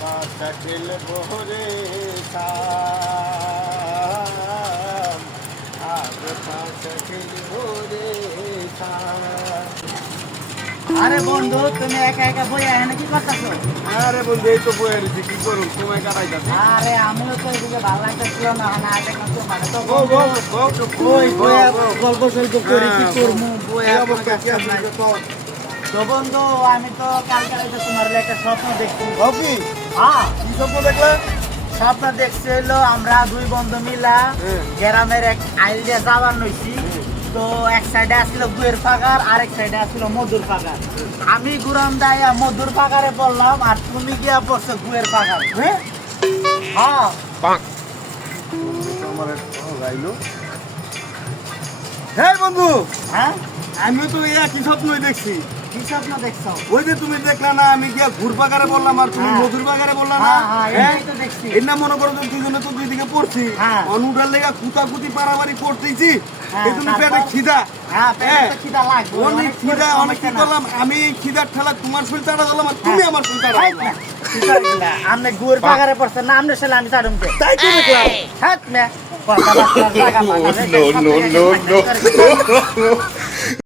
পাশা খেলবো রে শাম, আগ পাশা খেলবো রে শাম। আরে বন্ধু তুমি একা একা বই এখানে কি করতেছো? আরে বন্ধু এই তো বয়ে রয়েছি, কি করুন সময় কাটাইতাছি। আরে আমিও তো এদিকে ভালো লাগতেছিল না, না আগে কত মানে তো বউ, বউ, বউ, বই বই বউ, বউ। গল্প সল্প করি কি হ্যাঁ, করবো বই কি আর কোনো অবস্থা, কাজ কি কাম নাই। অবস্থা, কও। তো বন্ধু আমি তো কালকে রাতে তোমার লাগে একটা স্বপ্ন দেখছি। কও কি? হ্যাঁ কি স্বপ্ন দেখলে? স্বপ্ন দেখছি হলো আমরা দুই বন্ধু মিলা হ্যাঁ। গ্রামের এক আইল দিয়ে যাবার নইছি। তো এক সাইডে আসছিল গুয়ের পাগার, আরেক সাইডে আসছিল মধুর পাগার। আমি গুরাম দাইয়া মধুর পাগারে বললাম আর তুমি গিয়া পড়ছো গুয়ের পাগার। হ্যাঁ হ্যাঁ আমার গাইলো। হ্যাঁ বন্ধু, হ্যাঁ আমিও তো এই একই স্বপ্নই দেখছি। কি স্বপ্ন দেখছো? ওই যে তুমি দেখলা না, আমি গিয়া ঘুর বাগারে বললাম আর তুমি হ্যাঁ। মধুর বাগারে বললা না। হ্যাঁ হ্যাঁ হ্যাঁ, এটাই তো দেখছি। এর না মনে করো যে দুজনে তো দুই দিকে পড়ছি, হ্যাঁ। অনুটার লেগা কুতাকুতি পারাবারি করতেছি। হ্যাঁ, এই জন্য তারপর? পেটে খিদা। হ্যাঁ পেটে তো খিদা লাগবে, অনেক খিদা, সমস্যা অনেক কি না। করলাম, আমি এই খিদার ঠেলা তোমার শরীর চাড়া দিলাম আর তুমি হ্যাঁ। আমার শরীর চাড়া হাইট দিলা। না, চিন্তা করিলা। আমনে গুয়ের পাগারে পড়ছে না, আমনে সেলে আমি চাড়ুম কে। তাই তো দেখলাম। হাট মে কথা বার্তা জায়গা পাগা। No, no, no, no.